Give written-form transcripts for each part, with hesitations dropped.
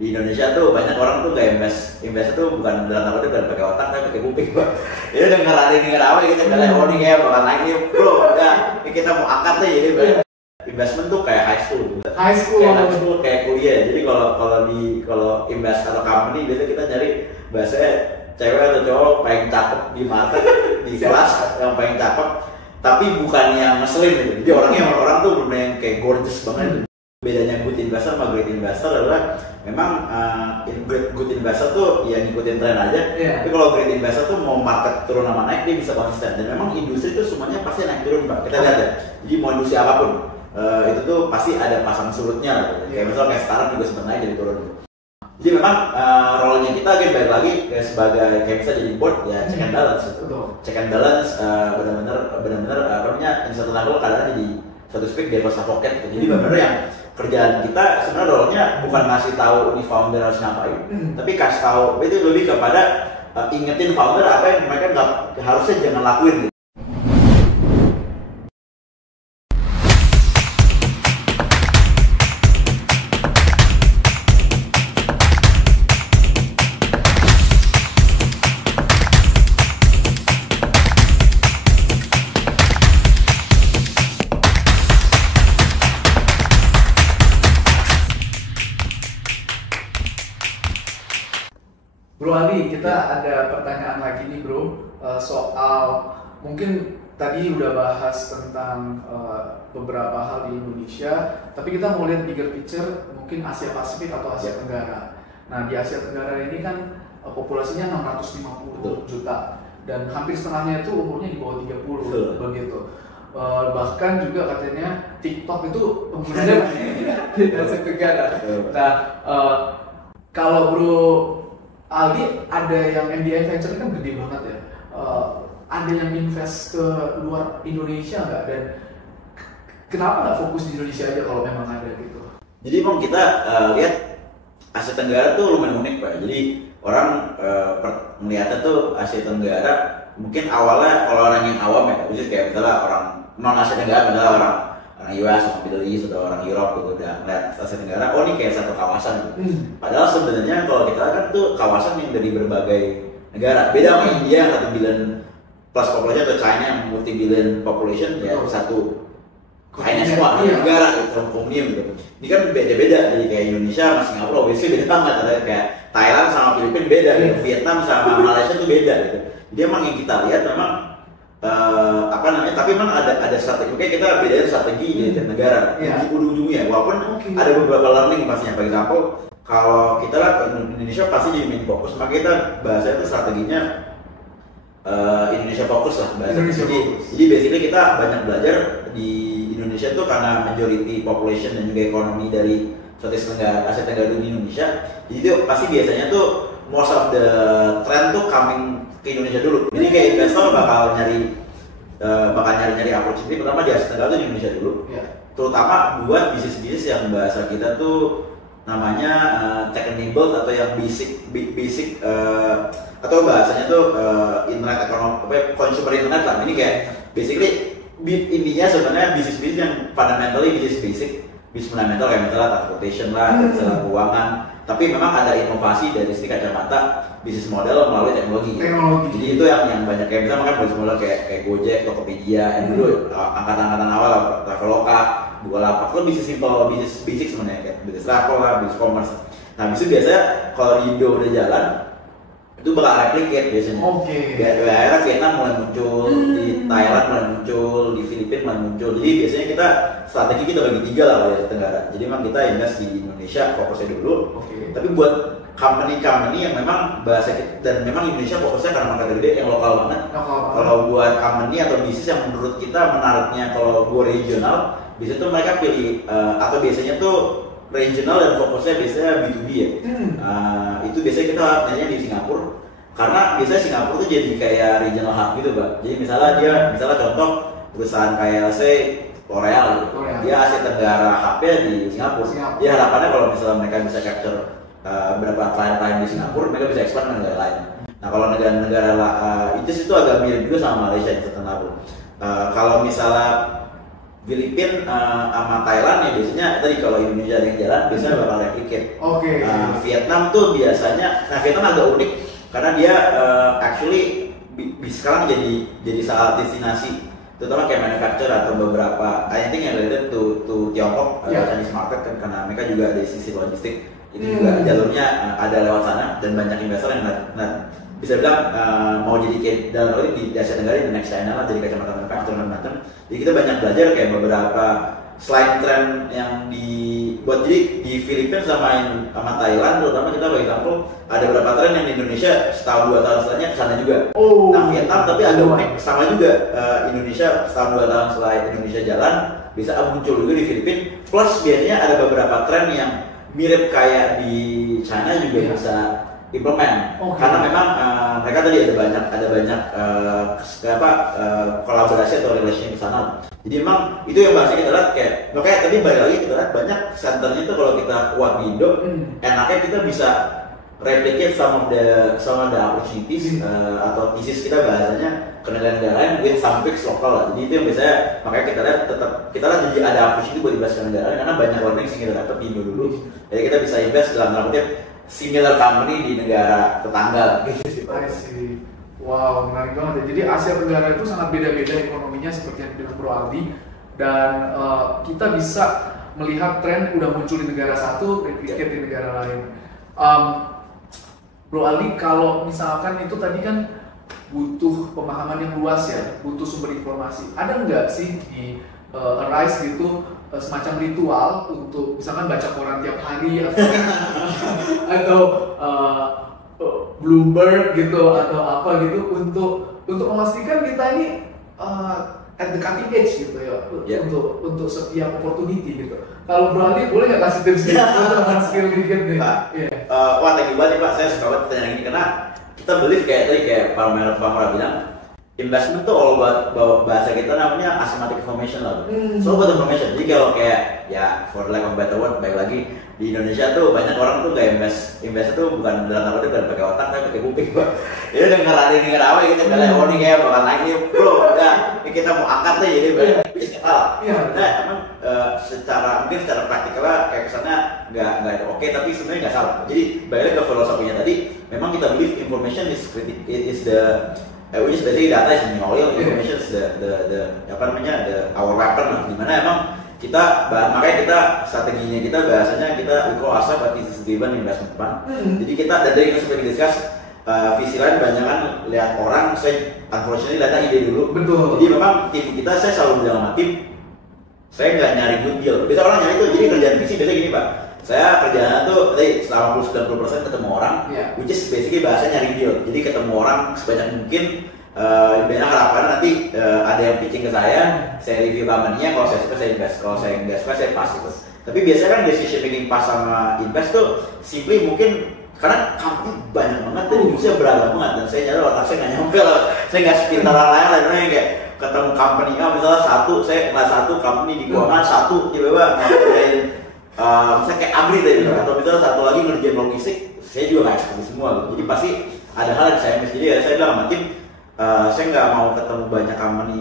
di Indonesia tuh banyak orang tuh kayak invest tuh bukan dalam tanda kutip pakai otak tapi pakai kuping Pak. Jadi denger apa gitu kayak oh ini kayak bakal naik nih bro, udah ini kita mau angkat nih jadi investment tuh kayak high school kayak kuliah. Jadi kalau invest atau company biasanya kita nyari bahasanya cewek atau cowok paling cakep di market di kelas yang paling cakep tapi bukan yang ngeselin gitu. Jadi orang tuh bener yang kayak gorgeous banget. Bedanya good investor sama great investor adalah memang good investor tuh ya ngikutin tren aja. Tapi kalau great investor tuh mau market turun sama naik dia bisa konsisten. Dan memang industri tuh semuanya pasti naik turun Pak. Kita lihat ya. Jadi mau industri apapun itu tuh pasti ada pasang surutnya. Kayak misalnya kayak startup juga sempat naik jadi turun. Jadi memang role-nya kita balik lagi sebagai kayak bisa jadi board ya check and balance gitu. Check and balance benar-benar apa namanya in satu level kadang jadi satu speak devil's advocate gitu. Jadi benar-benar yang kerjaan kita sebenarnya role-nya bukan ngasih tahu ini founder harus ngapain, tapi kasih tahu itu lebih kepada ingetin founder apa yang mereka harusnya jangan lakuin gitu. Bro Aldi, kita ada pertanyaan lagi nih bro, soal mungkin tadi udah bahas tentang beberapa hal di Indonesia, tapi kita mau lihat bigger picture mungkin Asia Pasifik atau Asia Tenggara. Nah di Asia Tenggara ini kan populasinya 650 juta dan hampir setengahnya itu umurnya di bawah 30 begitu. Bahkan juga katanya TikTok itu penggunanya di Asia Tenggara. Nah kalau bro Aldi ada yang MDI Venture kan gede banget ya. Ada yang invest ke luar Indonesia nggak? Dan kenapa nggak fokus di Indonesia aja kalau memang ada gitu? Jadi memang kita lihat Asia Tenggara tuh lumayan unik Pak. Jadi orang melihatnya tuh Asia Tenggara mungkin awalnya kalau orang yang awam ya, jadi kayak misalnya orang non Asia Tenggara adalah orang US atau Middle East atau orang Europe gitu udah ngeliat Asia Tenggara, oh ini kayak satu kawasan gitu. Padahal sebenarnya kalau kita kan tuh kawasan yang dari berbagai negara. Beda sama India yang 1 billion plus population atau China yang multi billion population ya satu China semua negara gitu, komunium gitu. Ini kan beda-beda, jadi kayak Indonesia sama Singapura obviously beda banget, kayak Thailand sama Filipina beda, gitu. Vietnam sama Malaysia tuh beda gitu. Jadi emang yang kita lihat memang tapi memang ada strategi, kayak kita bedain strategi di negara di ujung-ujungnya, walaupun ada beberapa learning pastinya. For example, kalau kita lihat Indonesia pasti jadi main fokus, maka kita bahasanya itu strateginya Indonesia fokus lah bahasa. Jadi basically kita banyak belajar di Indonesia tuh karena majority population dan juga ekonomi dari Southeast Asia Tenggara di Indonesia. Jadi itu pasti biasanya tuh most of the trend tuh coming ke Indonesia dulu. Jadi kayak investor bakal nyari opportunity pertama di Asia Tenggara tuh di Indonesia dulu. Terutama buat bisnis-bisnis yang bahasa kita tuh namanya tech enabled atau yang basic atau bahasanya tuh internet ekonomi, consumer internet lah. Ini kayak basically intinya sebenarnya bisnis-bisnis yang fundamentally bisnis basic, bisnis fundamental kayak misalnya transportation lah, misalnya keuangan. Tapi memang ada inovasi dari segi kacamata bisnis model melalui teknologi. Jadi itu yang banyak kayak misalnya makan bisnis model kayak Gojek, Tokopedia, yang dulu angkatan awal Traveloka, Bukalapak itu bisnis simple, bisnis basic sebenarnya kayak bisnis travel lah, bisnis commerce. Nah, bisnis biasanya kalau di Indo udah jalan itu bakal replicate biasanya. Akhirnya Vietnam mulai muncul, di Thailand mulai muncul, di Filipina mulai muncul. Jadi biasanya kita strategi kita bagi 3 lah di Asia Tenggara. Jadi memang kita invest di Indonesia fokusnya dulu. Tapi buat company yang memang bahasa kita, dan memang Indonesia fokusnya karena market gede yang lokal banget. Kalau buat company atau bisnis yang menurut kita menariknya kalau gue regional, biasanya tuh mereka pilih atau biasanya tuh regional dan fokusnya biasanya B2B ya. Itu biasanya kita nyarinya di Singapura karena biasanya Singapura tuh jadi kayak regional hub gitu Pak. Jadi misalnya contoh perusahaan kayak L'Oreal gitu. Dia Asia Tenggara hub-nya di Singapura. Dia harapannya kalau misalnya mereka bisa capture beberapa klien-klien di Singapura, mereka bisa expand ke negara lain. Nah kalau negara-negara itu agak mirip juga sama Malaysia di Singapura. Kalau misalnya Sama Thailand ya biasanya tadi kalau Indonesia ada yang jalan biasanya bakal replicate. Oke. Vietnam tuh biasanya, Vietnam agak unik karena dia actually sekarang jadi salah destinasi, terutama kayak manufacturer atau beberapa I think yang related to Tiongkok, Chinese market kan, karena mereka juga dari sisi logistik itu juga jalurnya ada lewat sana dan banyak investor yang bisa bilang mau jadi kayak dalam hal ini di Asia Tenggara di next China lah, jadi kacamata manufacturer dan macam. Jadi kita banyak belajar kayak beberapa selain tren yang dibuat, jadi di Filipina sama Thailand terutama kita bagi example ada beberapa tren yang di Indonesia setahun 2 tahun setelahnya kesana juga. Nah Vietnam tapi agak unik sama juga, Indonesia setahun 2 tahun setelah Indonesia jalan bisa muncul juga di Filipina. Plus biasanya ada beberapa tren yang mirip kayak di China juga bisa implement, karena memang mereka tadi ada banyak kolaborasi atau relation di sana. Jadi memang itu yang bahasanya kita lihat kayak, makanya tadi balik lagi kita lihat banyak centernya itu kalau kita kuat di Indo, enaknya kita bisa replicate some of the opportunities atau thesis kita bahasanya ke negara-negara lain with some fix lokal lah. Jadi itu yang biasanya makanya kita lihat kita jadi ada opportunity buat invest ke negara lain karena banyak learning yang kita dapat di Indo dulu. Jadi kita bisa invest dalam artian similar company di negara tetangga gitu sih. I see. Wow, menarik banget ya. Jadi Asia Tenggara itu sangat beda-beda ekonominya seperti yang bilang Bro Aldi, dan kita bisa melihat tren udah muncul di negara satu, replicate di negara lain. Bro Aldi, kalau misalkan itu tadi kan butuh pemahaman yang luas ya, butuh sumber informasi. Ada nggak sih di Arise gitu semacam ritual untuk misalkan baca koran tiap hari atau Bloomberg gitu atau apa gitu untuk memastikan kita ini at the cutting edge gitu ya, untuk setiap opportunity gitu. Kalau Bro Aldi boleh nggak kasih tips untuk skill dikit nih? Wah, thank you banget nih Pak, saya suka banget pertanyaan ini karena kita believe kayak Pak Mara bilang, investment tuh all about bahasa kita namanya asymmetric information lah. So about information. Jadi kalau kayak ya for lack of better word, baik lagi di Indonesia tuh banyak orang tuh nggak invest tuh bukan dalam arti bukan pakai otak tapi pakai kuping Pak. Ya denger apa gitu kayak oh nih kayak bakal naik nih bro. Ya kita mau angkat nih jadi banyak salah. Nah emang secara praktikalnya kayak kesannya nggak oke, tapi sebenarnya nggak salah. Jadi balik ke filosofinya tadi, memang kita believe information is which is basically data is the oil, information is our weapon lah. Dimana emang makanya kita strateginya kita bahasanya kita we call ourselves a thesis driven investment fund. Jadi kita dari kita seperti discuss visi lain banyak kan lihat orang, saya unfortunately lihat ide dulu. Betul. Jadi memang tim kita saya selalu bilang sama tim, saya nggak nyari good deal. Bisa orang nyari itu, jadi kerjaan visi biasanya gini Pak. Saya kerjaan tuh selama 90% ketemu orang, which is basically bahasa nyari deal. Jadi ketemu orang sebanyak mungkin, banyak harapan nanti ada yang pitching ke saya review company-nya, kalau saya suka saya invest, kalau saya nggak suka saya pass gitu. Tapi biasanya kan decision making pas sama invest tuh simply mungkin karena company banyak banget dan bisa beragam banget dan saya nyadar otak saya nggak nyampe lah, saya nggak sepintar orang lain kayak ketemu company misalnya saya kelas satu company di keuangan satu tiba-tiba ngapain misalnya kayak Abri tadi atau misalnya satu lagi ngerjain logistik, saya juga nggak seperti semua gitu. Jadi pasti ada hal yang saya miss. Jadi ya saya bilang sama tim, saya nggak mau ketemu banyak company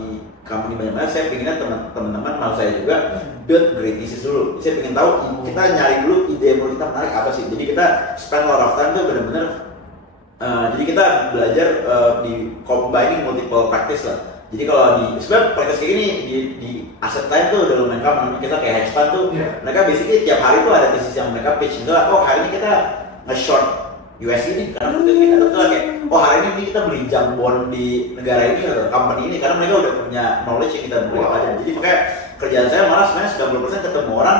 banyak-banyak. Saya pinginnya teman-teman mau saya juga build great thesis dulu. Saya pengen tahu kita nyari dulu ide yang mau kita menarik apa sih. Jadi kita spend a lot of time tuh benar-benar. Jadi kita belajar di combining multiple practice lah. Jadi kalau sebenarnya practice kayak gini di aset lain tuh udah lumayan common. Kita kayak hedge fund tuh, mereka basically tiap hari tuh ada thesis yang mereka pitch. Misalnya, hari ini kita nge-short USD karena kita tuh kayak, hari ini kita beli junk bond di negara ini atau company ini karena mereka udah punya knowledge yang kita beli aja. Jadi makanya kerjaan saya malah sebenarnya 90% ketemu orang.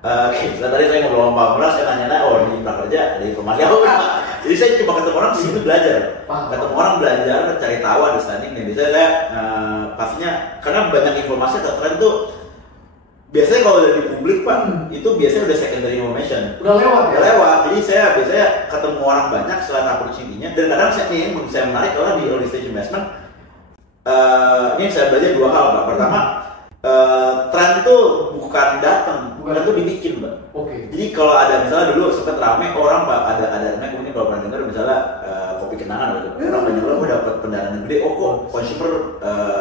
Tadi saya ngobrol sama Pak Mura, saya nanya, di prakerja ada informasi apa? Jadi saya coba ketemu orang di situ belajar, ketemu orang belajar, cari tahu, understanding. Dan biasanya saya pastinya karena banyak informasi atau tren tuh biasanya kalau udah di publik Pak, itu biasanya udah secondary information. Udah lewat. Jadi saya biasanya ketemu orang banyak selain opportunity-nya. Dan kadang saya menarik kalau di early stage investment, ini saya belajar dua hal Pak. Pertama, tren itu bukan datang, tren itu dibikin Mbak. Jadi kalau ada misalnya dulu sempat rame orang Pak, ada mungkin kalau pernah dengar misalnya kopi kenangan gitu. Orang banyak orang dapat pendanaan gede, kok consumer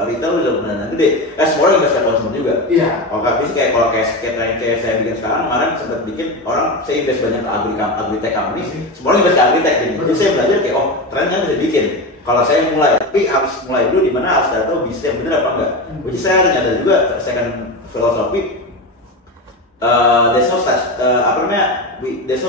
retail udah pendanaan gede. Semua orang invest ke consumer juga. Iya. Kalau nggak bisa kayak kalau kayak saya bikin sekarang, kemarin sempat bikin orang saya invest banyak ke agritech company, semua orang invest ke agritech gitu. Jadi saya belajar kayak trennya bisa bikin. Kalau saya mulai, tapi harus mulai dulu di mana harus tahu bisnis yang benar apa enggak. Jadi saya ternyata juga second filosofi. There's no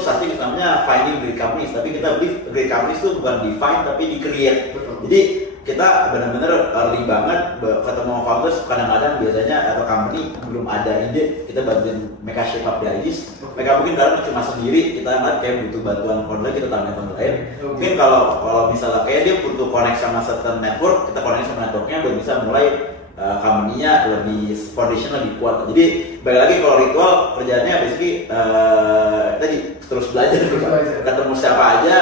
such thing namanya finding great companies, tapi kita believe great companies itu bukan define tapi di-create. Jadi kita benar-benar early banget ketemu founders, kadang-kadang biasanya atau company belum ada ide, kita bantuin mereka shape up the ideas. Mereka mungkin kadang cuma sendiri, kita ngeliat kayak butuh bantuan founder, kita tambahin founder lain. Mungkin kalau misalnya kayak dia butuh connect sama certain network, kita connect sama networknya biar bisa mulai company-nya lebih foundation lebih kuat. Jadi balik lagi kalau ritual kerjaannya basically tadi terus belajar. Ketemu siapa aja,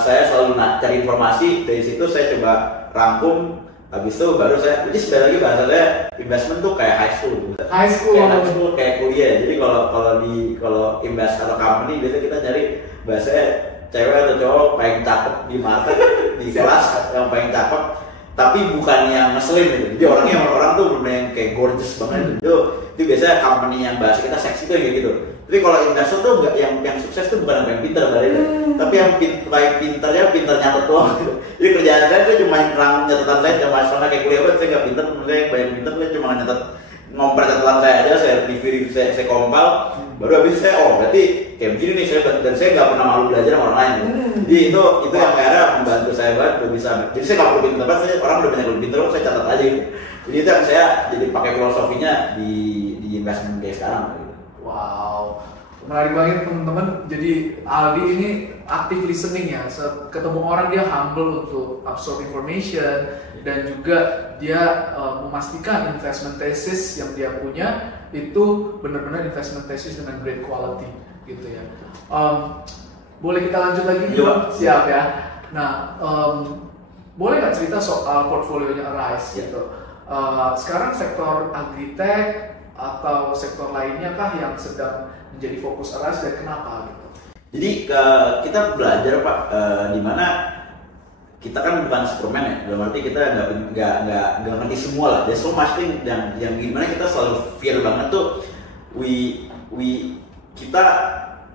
saya selalu cari informasi, dari situ saya coba rangkum, habis itu baru saya, jadi sebenarnya lagi bahasa saya investment tuh kayak high school kayak kuliah. Jadi kalau invest atau company biasanya kita cari bahasanya cewek atau cowok paling cakep di market di kelas yang paling cakep, tapi bukan yang ngeselin gitu. Jadi orang tuh bener yang kayak gorgeous banget gitu. Itu biasanya company yang bahasa kita seksi tuh kayak gitu. Tapi kalau investor tuh enggak, yang sukses tuh bukan yang pintar berarti, tapi yang pintar nyatet doang gitu. Jadi kerjaan saya tuh cuma rangkum catatan saya, cuma soalnya kayak kuliah banget saya nggak pintar, maksudnya yang banyak pintar saya cuma nyatet ngompres catatan saya aja, saya review, saya compile, baru habis saya berarti kayak begini nih dan saya nggak pernah malu belajar sama orang lain. Jadi itu yang akhirnya membantu saya banget bisa. Jadi saya nggak perlu pintar banget, saya orang udah banyak lebih pintar, saya catat aja gitu. Jadi itu yang saya jadi pakai filosofinya di investment kayak sekarang. Wow, menarik banget teman-teman. Jadi Aldi ini active listening ya. Ketemu orang dia humble untuk absorb information dan juga dia memastikan investment thesis yang dia punya itu benar-benar investment thesis dengan great quality gitu ya. Boleh kita lanjut lagi nih, Bang? Siap ya. Nah, boleh nggak cerita soal portfolionya Arise gitu? Sekarang sektor agritech atau sektor lainnya kah yang sedang menjadi fokus Arise dan kenapa gitu? Jadi kita belajar Pak, di mana kita kan bukan Superman ya, dalam arti kita nggak ngerti semua lah. There's so much thing yang gimana kita selalu fear banget tuh,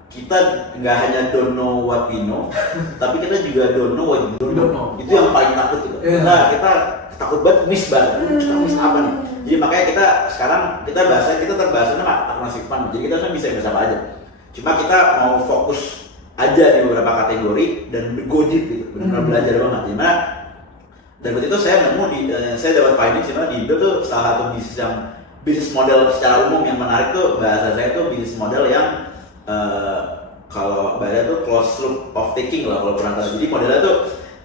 kita nggak hanya don't know what we know, tapi kita juga don't know what we don't know. Itu yang paling takut gitu. Nah, kita takut banget miss banget. Kita miss apa nih? Jadi makanya kita sekarang terbahasanya alternative fund. Jadi kita bisa apa aja. Cuma kita mau fokus aja di beberapa kategori dan go deep gitu. Benar-benar belajar banget. Dimana dan waktu itu saya nemu saya dapat finding di Indo tuh salah satu bisnis model secara umum yang menarik tuh, bahasa saya tuh bisnis model yang kalau bahasa tuh closed loop of taking lah kalau pernah tahu. Jadi modelnya tuh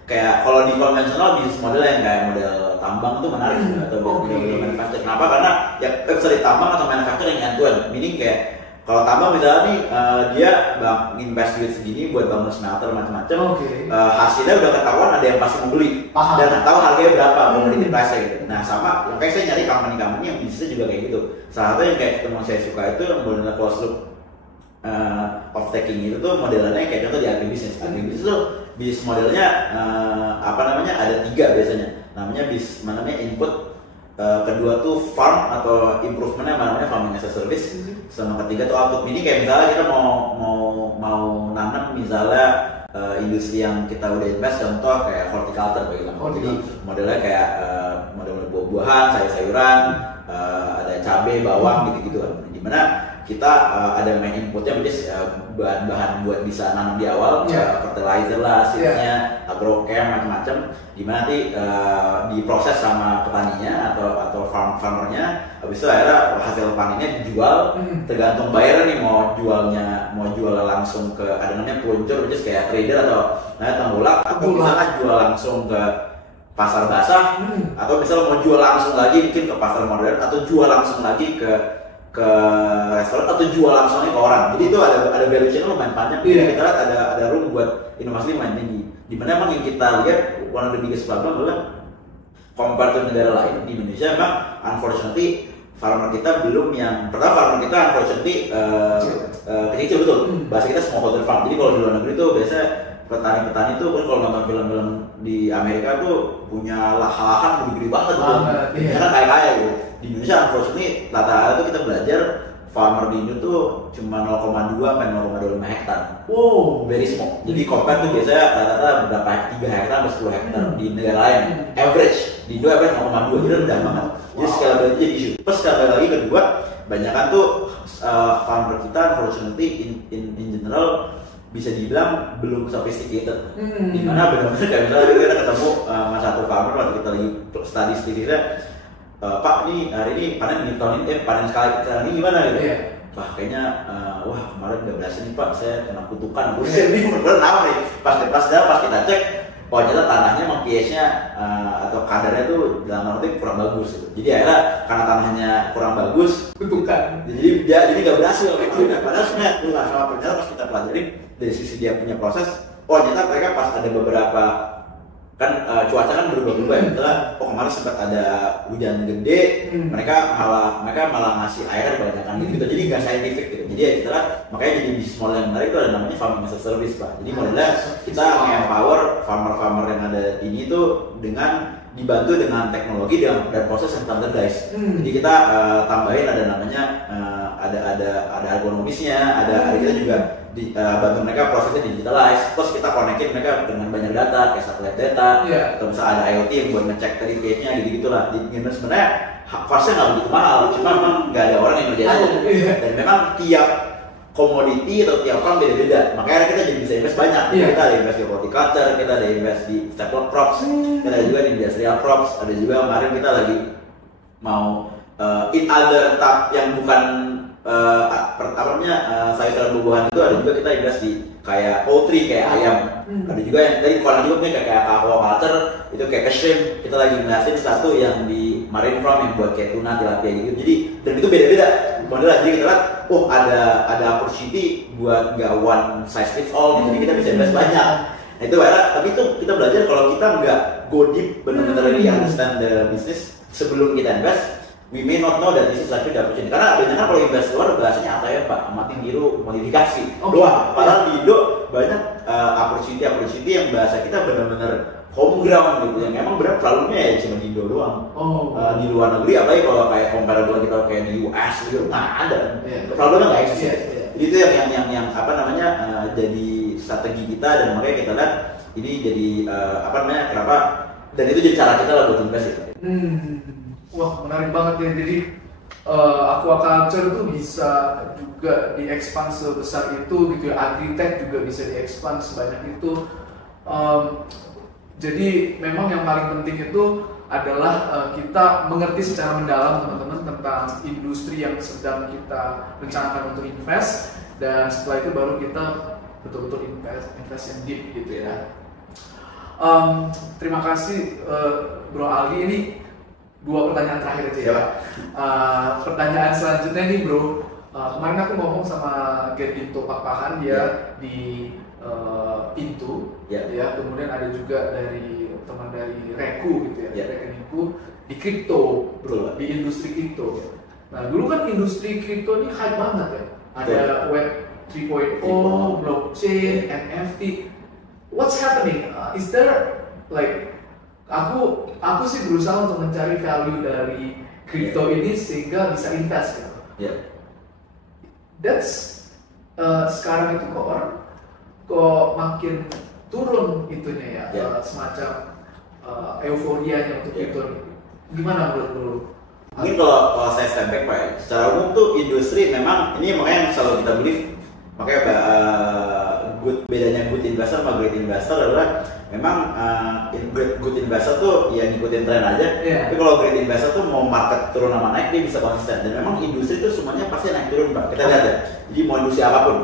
kayak kalau di konvensional bisnis model yang kayak model tambang tuh menarik atau model manufacturing. Kenapa? Karena ya bisa di tambang atau manufacturing end to end. Meaning kayak kalau tambang misalnya nih dia invest duit segini buat bangun smelter macam-macam. Hasilnya udah ketahuan ada yang pasti mau beli dan tahu harganya berapa, commodity price gitu. Nah sama yang kayak saya nyari company yang bisnisnya juga kayak gitu. Salah satu yang kayak ketemu saya suka itu yang model closed loop of taking itu tuh modelannya kayak contoh di agribisnis. Agribisnis tuh bisnis modelnya ada 3 biasanya. Namanya input, kedua tuh farm atau improvementnya namanya farming as a service. Sama ketiga tuh output. Ini kayak misalnya kita mau nanam misalnya industri yang kita udah invest, contoh kayak horticulture Jadi modelnya kayak model buah-buahan, sayur-sayuran, ada cabai, bawang gitu-gitu kan. Dimana kita ada main inputnya, bahan-bahan buat bisa nanam di awal, fertilizer lah, seednya, agrochem macam-macam. Dimana nanti diproses sama petaninya atau farmernya, habis itu akhirnya hasil panennya dijual. Tergantung buyer nih mau jual langsung ke namanya peluncur, which is kayak trader atau tengkulak, atau misalnya jual langsung ke pasar basah, atau misalnya mau jual langsung lagi mungkin ke pasar modern, atau jual langsung lagi ke restoran, atau jual langsungnya ke orang. Jadi itu ada valuation lumayan panjang. Kita lihat ada room buat inovasi lumayan tinggi. Dimana emang yang kita lihat one of the biggest problem adalah compare to negara lain di Indonesia, memang unfortunately farmer kita belum yang pertama, farmer kita unfortunately kecil betul. Bahasa kita smallholder farm. Jadi kalau di luar negeri itu biasanya petani-petani tuh kan kalau nonton film-film di Amerika tuh punya lahan gede-gede banget gitu. Iya. Karena kaya gitu. Di Indonesia unfortunately rata-rata tuh kita belajar farmer di Indo tuh cuma 0,2 sampai 0,25 hektar. Wow, Very small. Jadi compare tuh biasanya rata-rata berapa 3 hektar sampai 10 hektar di negara lain. Average di Indo average 0,2, jadi rendah banget. Jadi scalability jadi isu. Terus sekali lagi kedua, banyakan tuh farmer kita unfortunately in general bisa dibilang belum sophisticated. Dimana benar-benar kayak misalnya kita ketemu sama satu farmer waktu kita lagi study statistiknya, Pak ini hari ini panen di tahun ini panen sekali ini gimana gitu? Iya. Wah kayaknya wah kemarin nggak berhasil nih Pak, saya kena kutukan. Gue ini bener apa nih? Pas kita cek, oh ternyata tanahnya emang pH-nya atau kadarnya tuh dalam arti kurang bagus gitu. Jadi akhirnya karena tanahnya kurang bagus, kutukan. Jadi nggak berhasil gitu. Padahal sebenarnya sama ternyata pas kita pelajarin dari sisi dia punya proses, oh ternyata mereka pas ada beberapa kan cuaca kan berubah-ubah ya. Misalnya, kemarin sempat ada hujan gede, mereka malah ngasih air kebanyakan gitu. Jadi nggak scientific gitu. Jadi ya kita makanya jadi bisnis model yang menarik itu ada namanya farming as a service Pak. Jadi modelnya kita empower farmer-farmer yang ada ini tuh dengan dibantu dengan teknologi dan proses yang standardized. Jadi kita tambahin ada namanya ada ergonomisnya, ada kita juga bantu mereka prosesnya digitalize, terus kita konekin mereka dengan banyak data kayak satelit data, atau misalnya ada IoT yang buat ngecek tadi pH-nya gitu-gitulah. Jadi sebenarnya costnya nggak begitu mahal, cuma memang nggak ada orang yang ngerjain aja. Dan memang tiap komoditi atau tiap farm beda-beda, makanya kita jadi bisa invest banyak. Kita ada invest di horticulture, kita ada invest di staple crops, kita ada juga di industrial crops, ada juga kemarin kita lagi mau in other tap yang bukan sayur-sayuran buah-buahan itu, ada juga kita invest di kayak poultry kayak ayam. Ada juga yang tadi kalau juga punya kayak aquaculture itu kayak shrimp, kita lagi ngeliatin satu yang di marine farm yang buat kayak tuna, tilapia gitu. Jadi dan itu beda-beda modelnya. Jadi kita lihat ada opportunity buat nggak one size fits all, jadi kita bisa invest banyak. Nah itu tapi itu kita belajar kalau kita nggak go deep benar-benar really understand the business sebelum kita invest, we may not know that this is actually the opportunity. Karena banyak kan kalau investor bahasanya ATM Pak, mati biru modifikasi. Doang. Padahal di Indo banyak opportunity yang bahasa kita benar-benar home ground gitu, yang emang benar problemnya ya cuma di Indo doang. Di luar negeri apalagi kalau kayak comparable kita kayak di US gitu nggak ada. Problemnya nggak eksis. Jadi itu yang apa namanya jadi strategi kita, dan makanya kita lihat ini jadi kenapa, dan itu jadi cara kita lah buat invest gitu. Wah menarik banget ya. Jadi aquaculture itu bisa juga diekspand sebesar itu gitu ya. Agritech juga bisa diekspand sebanyak itu. Jadi memang yang paling penting itu adalah kita mengerti secara mendalam teman-teman tentang industri yang sedang kita rencanakan untuk invest, dan setelah itu baru kita betul-betul invest yang deep gitu ya. Terima kasih Bro Algi. Ini 2 pertanyaan terakhir aja ya. Pertanyaan selanjutnya nih Bro, kemarin aku ngomong sama Gerdinto Pakpahan, dia di Pintu, ya. Kemudian ada juga dari teman dari Reku gitu ya, Reku di kripto, Bro, di industri kripto. Nah dulu kan industri kripto ini hype banget ya. Ada Web 3.0, blockchain, NFT. What's happening? Is there like aku sih berusaha untuk mencari value dari kripto ini sehingga bisa invest gitu. That's sekarang itu kok makin turun itunya ya, semacam euforianya untuk kripto. Gimana menurut lu? Mungkin kalau saya step back Pak, secara umum tuh industri memang ini makanya yang selalu kita believe, makanya bedanya good investor sama great investor adalah memang good investor tuh ya ngikutin tren aja. Tapi kalau great investor tuh mau market turun sama naik dia bisa konsisten, dan memang industri tuh semuanya pasti naik turun Pak. Kita lihat ya, jadi mau industri apapun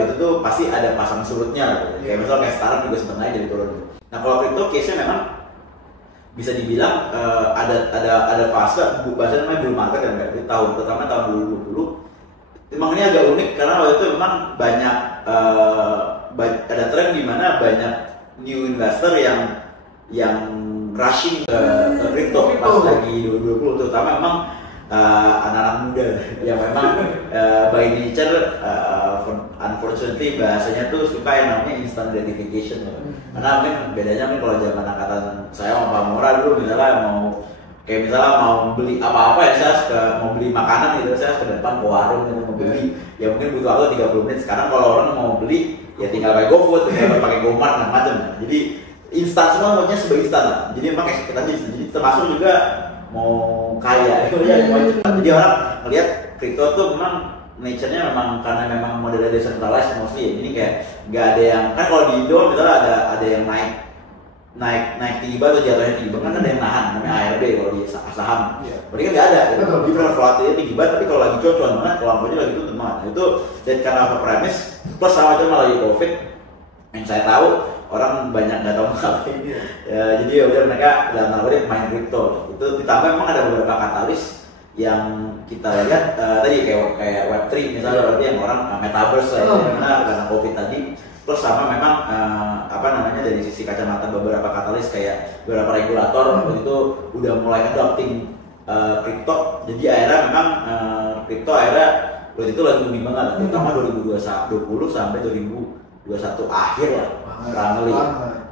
itu tuh pasti ada pasang surutnya lah. Kayak misalnya kayak sekarang juga sempat naik jadi turun. Nah kalau crypto case-nya memang bisa dibilang ada fase bahasa namanya bull market kan Pak. Di terutama tahun 2020. Memang ini agak unik karena waktu itu memang banyak ada tren di mana banyak new investor yang rushing ke crypto pas lagi 2020, terutama memang anak-anak muda yang memang by nature unfortunately bahasanya tuh suka yang namanya instant gratification loh. Karena mungkin bedanya mungkin kalau zaman angkatan saya sama Pak Mora dulu misalnya mau beli apa-apa ya saya suka mau beli makanan gitu saya ke depan ke warung gitu mau beli ya mungkin butuh waktu 30 menit. Sekarang kalau orang mau beli ya tinggal pakai GoFood, tinggal pakai GoMart dan macam. Jadi instan semua maunya serba instan lah. Jadi memang kayak kita jadi termasuk juga mau kaya itu ya mau cepat. Jadi orang melihat kripto tuh memang nature-nya memang karena memang modelnya decentralized mostly ya. Jadi kayak nggak ada yang kan kalau di Indo misalnya ada yang naik tinggi banget atau jatuhnya tinggi banget kan ada yang nahan namanya ARB kalau di saham. Berarti kan nggak ada gitu. Jadi kalau volatility tinggi banget tapi kalau lagi cuan banget kalau lampunya lagi tutup banget. Nah, itu dan karena apa premis plus sama aja malah lagi COVID yang saya tahu orang banyak nggak tahu ngapain ya, jadi ya udah mereka dalam tanda kutip main kripto itu ditambah memang ada beberapa katalis yang kita lihat tadi kayak Web3 misalnya berarti yang orang metaverse lah karena COVID tadi plus sama memang dari sisi kacamata beberapa katalis kayak beberapa regulator itu udah mulai adopting kripto jadi akhirnya memang kripto akhirnya waktu itu lagi booming banget terutama 2020 sampai 2021 akhir lah currently.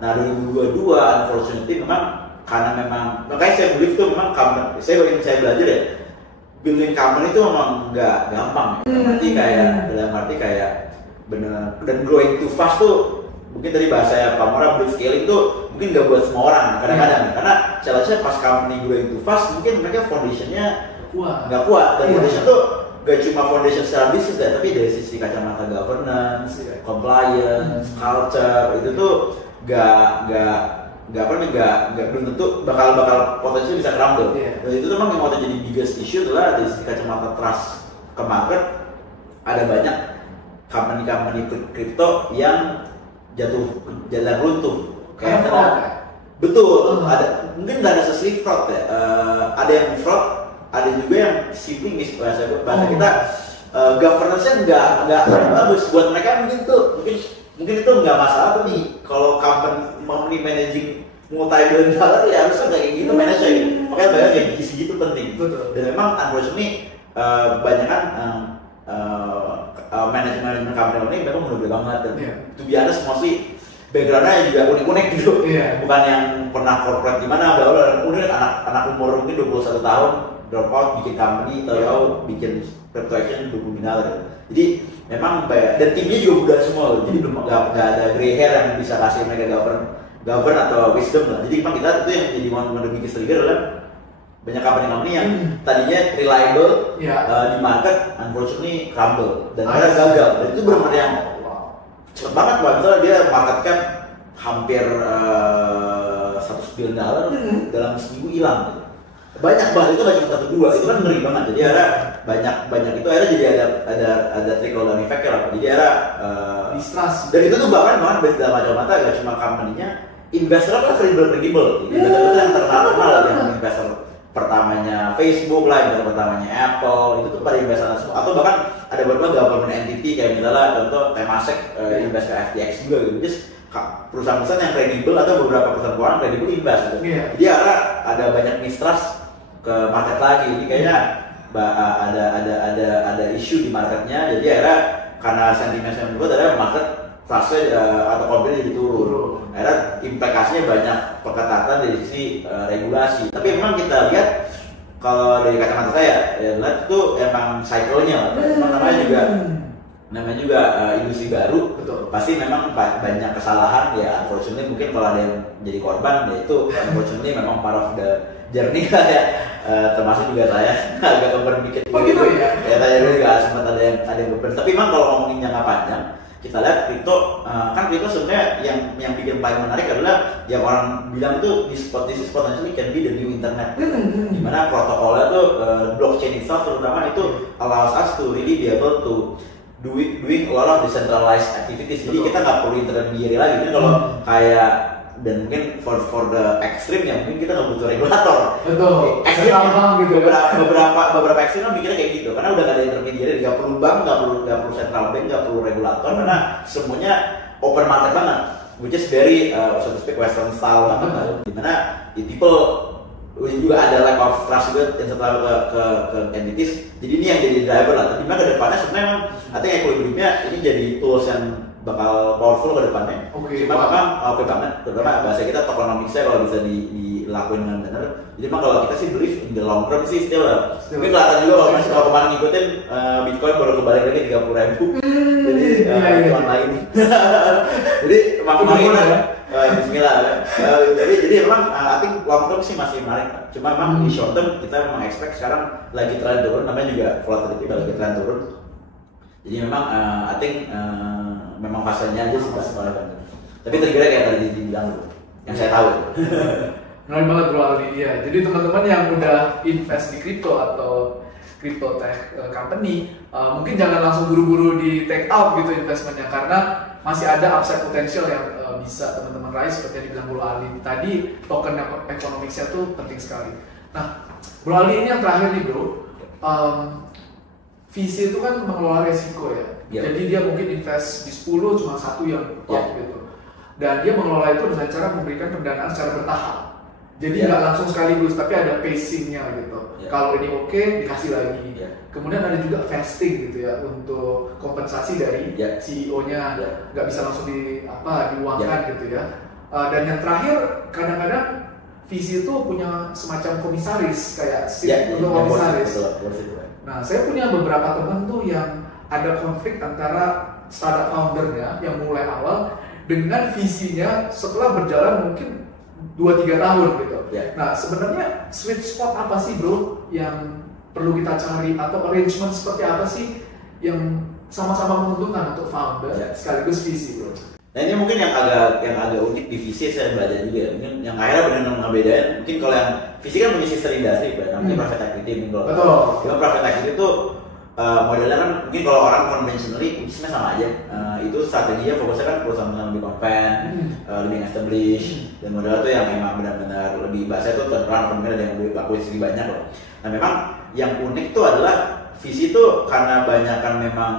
Nah 2022 unfortunately memang karena memang makanya saya believe tuh memang saya belajar ya building company itu memang nggak gampang dalam arti kayak bener dan growing too fast tuh mungkin tadi bahasa Pak Mora blitz scaling tuh mungkin nggak buat semua orang kadang-kadang karena challenge-nya pas company growing too fast mungkin mereka foundationnya nggak kuat dan foundation tuh gak cuma foundation secara bisnis ya, tapi dari sisi kacamata governance, compliance, culture itu tuh belum tentu bakal potensi bisa crumble. Dan itu memang yang mau jadi biggest issue adalah dari sisi kacamata trust ke market ada banyak company crypto yang jalan runtuh kayak betul ada mungkin nggak ada sesuai fraud ya ada yang fraud ada juga yang simply bahasa kita governance-nya nggak bagus buat mereka mungkin itu nggak masalah tapi kalau company managing multi-billion dollar ya harusnya nggak kayak gitu manajernya makanya banyak kayak gitu penting. Dan memang unfortunately banyak kan manajemen company ini memang mudah banget dan to be honest mostly background-nya juga unik-unik gitu bukan yang pernah corporate gimana unik anak umur mungkin 21 tahun drop out bikin company atau bikin crypto action 20 dinar gitu. Jadi memang dan timnya juga muda semua loh. Jadi belum nggak ada gray hair yang bisa kasih mereka govern atau wisdom lah. Jadi memang kita itu yang jadi one biggest trigger adalah banyak company yang tadinya reliable di market unfortunately crumble dan mereka gagal. Dan itu benar-benar yang cepet banget Pak. Misalnya dia market cap hampir $100 billion dalam seminggu hilang gitu. Banyak banget itu nggak cuma 1-2 itu kan ngeri banget jadi ada banyak itu akhirnya jadi ada trickle down effect ya jadi ada distrust dan itu tuh bahkan dalam macam-macam gak cuma company-nya investor kan kredibel investor itu yang terkenal yang investor pertamanya Facebook lah investor pertamanya Apple itu tuh pada investor semua atau bahkan ada beberapa government entity kayak misalnya contoh Temasek invest ke FTX juga gitu just perusahaan-perusahaan yang kredibel atau beberapa perusahaan keuangan kredibel invest gitu. Jadi ada banyak mistrust ke market lagi ini kayaknya ada isu di marketnya jadi akhirnya karena sentimen yang berubah ada market trustnya atau company jadi turun akhirnya implikasinya banyak pengetatan dari sisi regulasi tapi memang kita lihat kalau dari kacamata saya ya lihat itu emang cycle-nya namanya juga industri baru pasti memang banyak kesalahan ya unfortunately mungkin kalau ada yang jadi korban ya itu unfortunately memang part of the journey lah ya termasuk juga saya agak kembar dikit gitu ya saya juga sempat ada yang beban tapi memang kalau ngomongin jangka panjang kita lihat kripto kan kripto sebenarnya yang bikin paling menarik adalah yang orang bilang itu this is potentially can be the new internet dimana protokolnya tuh blockchain itself terutama itu allows us to really be able to doing a lot of decentralized activities. Jadi kita nggak perlu intermediary lagi. Jadi kalau kayak dan mungkin for the extreme ya mungkin kita nggak butuh regulator. Betul. Ekstrim gitu. Beberapa ekstrim kan mikirnya kayak gitu karena udah nggak ada intermediary, nggak perlu bank, nggak perlu central bank, nggak perlu regulator karena semuanya open market banget. Which is very so to speak Western style banget. Dimana people juga ada lack of trust juga yang setelah ke entities. Jadi ini yang jadi driver lah. Tapi memang ke depannya sebenarnya memang artinya equilibriumnya ini jadi tools yang bakal powerful ke depannya. Cuma memang oke banget, terutama bahasa kita tokenomicsnya kalau bisa dilakuin dengan benar. Jadi memang kalau kita sih believe in the long term sih still mungkin kelihatan juga kalau kemarin ngikutin Bitcoin baru kebalik lagi 30.000. Jadi cuman lain. Jadi memang ini Bismillah. Jadi memang I think long term sih masih menarik. Cuma memang di short term kita memang expect sekarang lagi tren turun, namanya juga volatility lagi tren turun. Jadi memang I think memang fasenya aja sih sekarang. Tapi triggernya kayak tadi dibilang yang saya tahu. Menarik banget bro Aldi. Iya. Jadi teman-teman yang udah invest di crypto atau crypto tech company, mungkin jangan langsung buru-buru di take out gitu investmentnya, karena masih ada upside potential yang bisa teman-teman raih seperti yang dibilang Bro Aldi tadi. Token economicsnya tuh penting sekali. Nah, Bro Aldi ini yang terakhir nih bro. VC itu kan mengelola resiko ya. Jadi dia mungkin invest di 10 cuma satu yang top gitu. Dan dia mengelola itu dengan cara memberikan pendanaan secara bertahap. Jadi nggak langsung sekaligus, tapi ada pacingnya gitu. Kalau ini oke, dikasih lagi. Kemudian ada juga vesting gitu ya untuk kompensasi dari CEO-nya. Nggak bisa langsung diuangkan gitu ya. Dan yang terakhir kadang-kadang VC itu punya semacam komisaris kayak untuk komisaris. Nah, saya punya beberapa teman tuh yang ada konflik antara startup foundernya yang mulai awal dengan visinya setelah berjalan mungkin 2-3 tahun gitu. Nah, sebenarnya sweet spot apa sih bro yang perlu kita cari, atau arrangement seperti apa sih yang sama-sama menguntungkan untuk founder sekaligus visi bro? Nah ini mungkin yang agak unik di visi saya belajar juga. Mungkin yang akhirnya benar-benar ngebedain. Mungkin kalau yang visi kan punya sister industry, namanya private equity. Betul. Cuma private equity itu modelnya kan mungkin kalau orang conventionally bisnisnya sama aja. Itu strateginya fokusnya kan perusahaan-perusahaan lebih konven, lebih established, dan modelnya tuh yang memang benar-benar lebih bahasa itu terang, mungkin ada yang lebih akuisisi banyak loh. Nah memang yang unik tuh adalah visi tuh karena banyak kan memang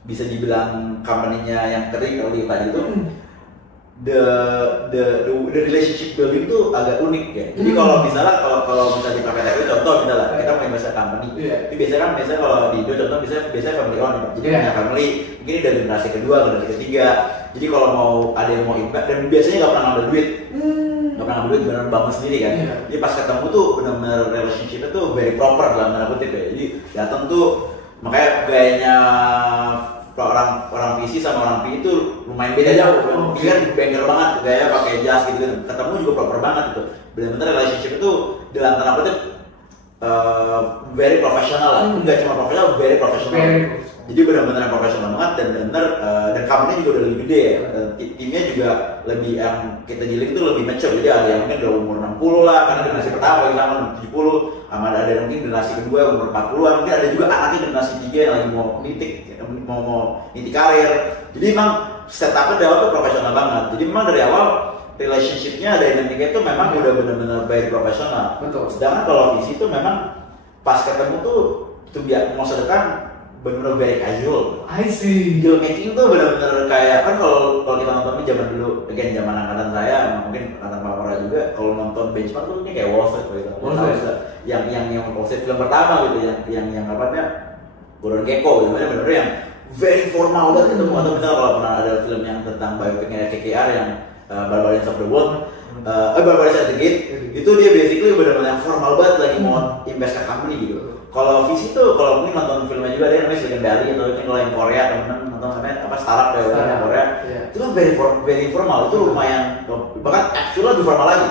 bisa dibilang company-nya yang tadi itu the relationship building tuh agak unik ya. Jadi kalau misalnya di private equity contoh misalnya kita mau invest company, itu biasanya kalau di Indo contoh biasanya family owned, jadi punya family mungkin dari generasi kedua ke generasi ketiga. Jadi kalau mau ada yang mau invest dan biasanya nggak pernah ngambil duit, benar bangun sendiri kan. Jadi pas ketemu tuh benar-benar relationship-nya tuh very proper dalam tanda kutip ya. Jadi datang tuh makanya gayanya orang VC sama orang PI itu lumayan beda jauh. Dia kan banker banget, gaya pakai jas gitu. Ketemu juga proper banget gitu. Benar-benar relationship itu dalam tanda kutip very profesional lah. Enggak cuma profesional, very profesional. Jadi benar-benar profesional banget dan benar dan company juga udah lebih gede ya. Dan timnya juga lebih yang kita dealing itu lebih mature. Jadi ada yang mungkin udah umur 60 lah, karena generasi pertama lagi sama 70, sama ada mungkin generasi kedua umur 40-an, mungkin ada juga anaknya generasi 3 yang lagi mau nitik karir. Jadi memang setupnya dari awal tuh profesional banget. Jadi memang dari awal relationship-nya, dynamic-nya itu memang udah benar-benar very profesional. Betul. Sedangkan kalau visi itu memang pas ketemu tuh biar mau sedekan benar-benar very casual. I see. Deal making tuh benar-benar kayak kan kalau kita nonton zaman dulu, again zaman angkatan saya, mungkin angkatan Pak Mora juga, kalau nonton benchmark tuh kayak Wall Street gitu. Yang Wall Street film pertama gitu, yang apanya Gordon Gekko gitu, benar-benar yang very formal banget ketemu. Atau misalnya kalau pernah ada film yang tentang biopicnya KKR yang Barbarians of the World, Barbarians at the Gate, itu dia basically benar-benar formal banget lagi mau invest ke company gitu. Kalau visi tuh, kalau mungkin nonton filmnya juga ada namanya Silicon Valley, atau kalau yang Korea temen-temen nonton namanya startup ya Korea, itu kan very formal, itu lumayan, bahkan actualnya lebih formal lagi.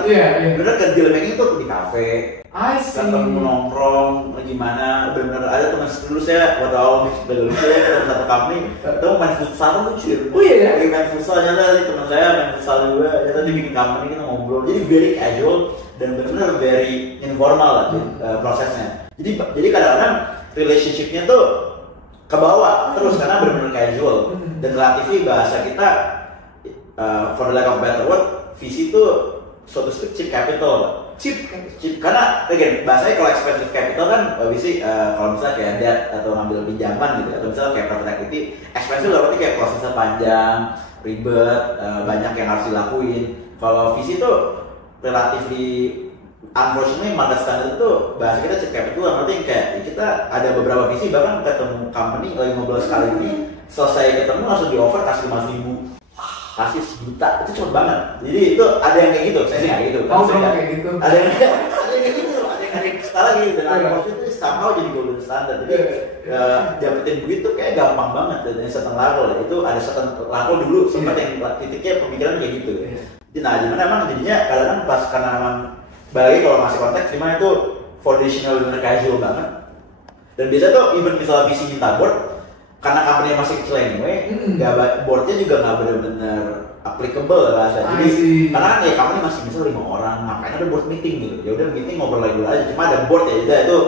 Bener kan deal making tuh di cafe, ketemu nongkrong, gimana, bener ada teman dulu saya, waktu awal dulu saya ketemu satu company, ketemu main futsal lucu. Lagi main futsal nyata teman saya main futsal juga, nyata dia bikin company kita ngobrol, jadi very casual dan bener very informal lah prosesnya. Jadi kadang-kadang relationship-nya tuh ke bawah terus karena benar-benar casual dan relatif bahasa kita for the lack of better word, visi itu suatu cheap capital. Cheap karena again bahasanya kalau expensive capital kan visi kalau misalnya kayak debt atau ngambil pinjaman gitu, atau misalnya kayak private equity, expensive berarti kayak prosesnya panjang, ribet, banyak yang harus dilakuin. Kalau visi itu relatif unfortunately market standard itu bahasa kita check capital, artinya kayak kita ada beberapa visi bahkan ketemu company 15 kali ini selesai ketemu langsung di offer kasih 5.000, kasih 1 juta, itu cepet banget. Jadi itu ada yang kayak gitu, saya sih kayak gitu. Kayak gitu. Ada yang kayak gitu, ada yang kayak sekarang gitu. Dan unfortunately itu somehow jadi golden standard. Jadi dapetin duit tuh kayak gampang banget dan certain level ya. Itu ada certain level dulu sempat yang titiknya pemikiran kayak gitu. Nah, gimana emang jadinya kadang pas karena emang balik kalau masih konteks gimana itu foundational bener casual banget. Dan biasanya tuh even misalnya visi minta board karena company masih kecil anyway, boardnya juga nggak benar-benar applicable bahasa. Jadi karena kan ya company masih bisa 5 orang, ngapain ada board meeting gitu? Ya udah meeting ngobrol lagi aja. Cuma ada board ya udah itu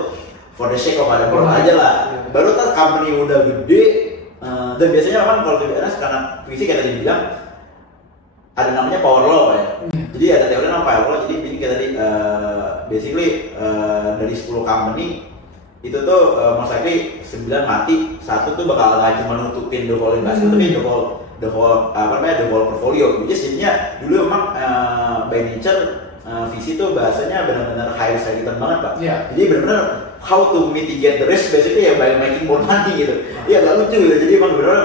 for the sake of ada board aja lah. Baru kan company udah gede dan biasanya kan kalau TBNS karena visi kayak tadi bilang ada namanya power law ya. Jadi ada teori namanya power law. Jadi kayak tadi basically dari 10 company itu tuh most likely 9 mati, 1 tuh bakal nggak cuma nutupin the whole investment tapi the whole portfolio. Jadi jadinya dulu memang by nature visi tuh bahasanya benar-benar high risk return banget pak. Jadi benar-benar how to mitigate the risk basically ya by making more money gitu. Iya agak lucu gitu. Jadi emang benar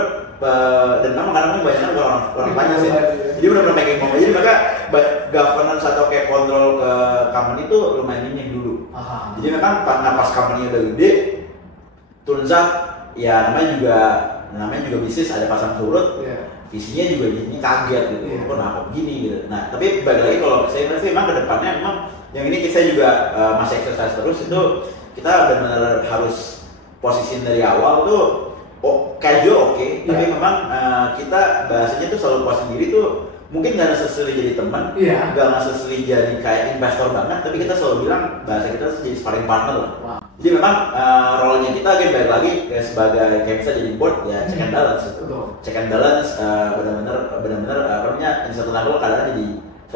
dan memang kadang banyak orang banyak sih. Jadi benar-benar making more. Jadi maka governance atau kayak kontrol ke company itu lumayan minim dulu. Jadi memang pas company udah gede, turns out ya namanya juga bisnis ada pasang surut, visinya juga jadinya kaget gitu, kenapa begini gitu. Nah tapi balik lagi kalau saya lihat sih memang kedepannya memang yang ini kita juga masih exercise terus itu kita benar-benar harus posisi dari awal tuh casual oke. Tapi memang kita bahasanya tuh selalu puas sendiri tuh mungkin nggak necessarily jadi teman, nggak necessarily jadi kayak investor banget, tapi kita selalu bilang bahasa kita jadi sparring partner lah. Jadi memang role-nya kita balik lagi kayak sebagai kayak bisa jadi board ya check and balance. Check and balance benar-benar apa namanya di satu level kadang jadi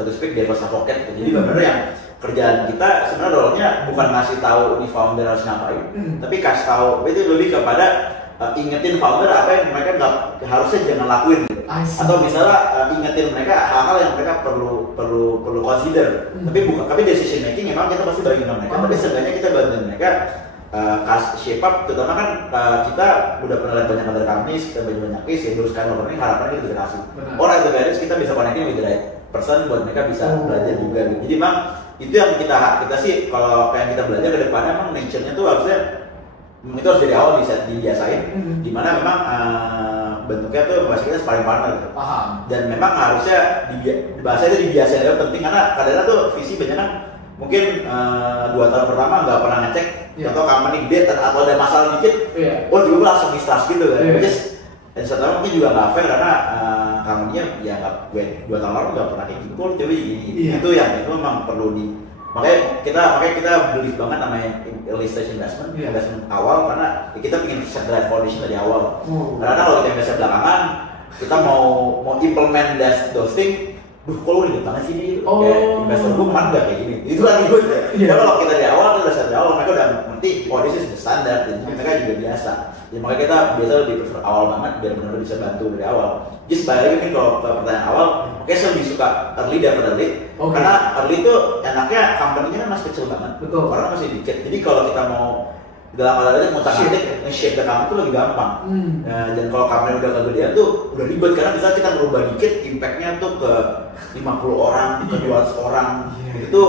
satu speak devil's advocate. Jadi benar-benar yang kerjaan kita sebenarnya role-nya bukan ngasih tahu ini founder harus ngapain, tapi kasih tahu itu lebih kepada ingetin founder apa yang mereka nggak harusnya jangan lakuin gitu. Atau misalnya ingetin mereka hal-hal yang mereka perlu consider. Tapi decision making memang kita pasti bagi mereka. Tapi seenggaknya kita bantuin mereka shape up. Terutama kan kita udah pernah lihat banyak other companies, kita banyak case ya terus kan ini harapannya kita bisa kasih. Orang itu guys kita bisa connecting with the right person buat mereka bisa belajar juga gitu. Jadi memang itu yang kita sih kalau yang kita belajar ke depannya memang nature-nya tuh harusnya itu harus dari awal bisa dibiasain, dimana memang bentuknya tuh bahasa kita sparring partner gitu. Dan memang harusnya bahasa itu dibiasain itu penting karena kadang-kadang tuh visi banyak kan mungkin 2 tahun pertama nggak pernah ngecek atau company gede atau ada masalah dikit, juga langsung di-start gitu kan. Dan setelah mungkin juga nggak fair karena company-nya ya nggak 2 tahun lalu nggak pernah kayak gitu, coba gini. Itu yang itu memang perlu makanya kita believe banget namanya early stage investment awal karena kita ingin set the right foundation dari awal. Karena kalau kita invest belakangan, kita mau implement those things, kok lu ribet banget sih ini? Kayak investor gue kemarin nggak kayak gini. Itu kan ribet ya. Kalau kita dari awal, kita set dari awal, mereka udah ngerti this is the standard dan mereka juga biasa. Jadi makanya kita biasa lebih prefer awal banget biar benar-benar bisa bantu dari awal. Jadi sebaliknya mungkin kalau pertanyaan awal, oke saya lebih suka early daripada late. Karena early itu enaknya company-nya kan masih kecil banget. Orang masih dikit. Jadi kalau kita mau dalam kata-kata mutak-mutik nge-shape the company itu lebih gampang. Dan kalau company udah kegedean tuh udah ribet karena bisa kita merubah dikit impact-nya tuh ke 50 orang, ke 200 orang. Itu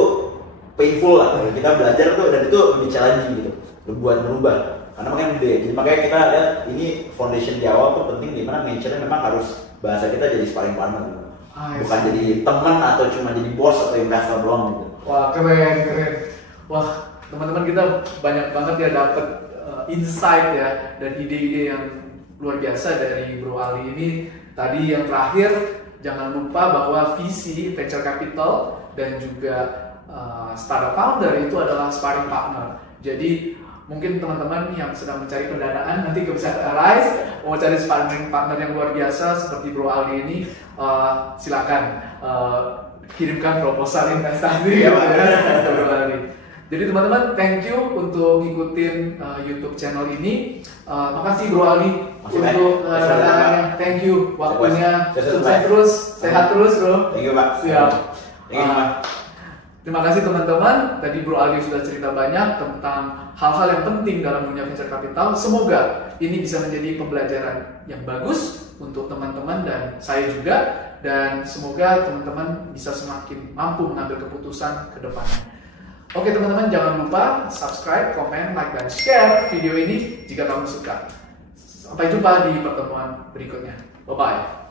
painful lah. Kita belajar tuh dan itu lebih challenging gitu. Buat merubah. Karena makanya gede. Jadi makanya kita lihat ini foundation di awal tuh penting di mana nature-nya memang harus bahasa kita jadi sparring partner gitu. Bukan jadi teman atau cuma jadi bos atau investor doang gitu. Wah keren. Wah teman-teman kita banyak banget ya dapat insight ya dan ide-ide yang luar biasa dari Bro Ali ini. Tadi yang terakhir jangan lupa bahwa visi venture capital dan juga startup founder itu adalah sparring partner. Jadi mungkin teman-teman yang sedang mencari pendanaan nanti bisa Arise mau cari sparring partner yang luar biasa seperti Bro Ali ini, silakan kirimkan proposal investasi ya Bro Ali. Jadi teman-teman, thank you untuk ngikutin YouTube channel ini. Makasih Bro Ali untuk datangannya. Thank you waktunya. Sukses terus, sehat terus Bro. Thank you Pak. Siap. Thank you Pak. Terima kasih teman-teman. Tadi Bro Ali sudah cerita banyak tentang hal-hal yang penting dalam dunia venture capital. Semoga ini bisa menjadi pembelajaran yang bagus untuk teman-teman dan saya juga. Dan semoga teman-teman bisa semakin mampu mengambil keputusan ke depannya. Oke teman-teman, jangan lupa subscribe, komen, like, dan share video ini jika kamu suka. Sampai jumpa di pertemuan berikutnya. Bye-bye.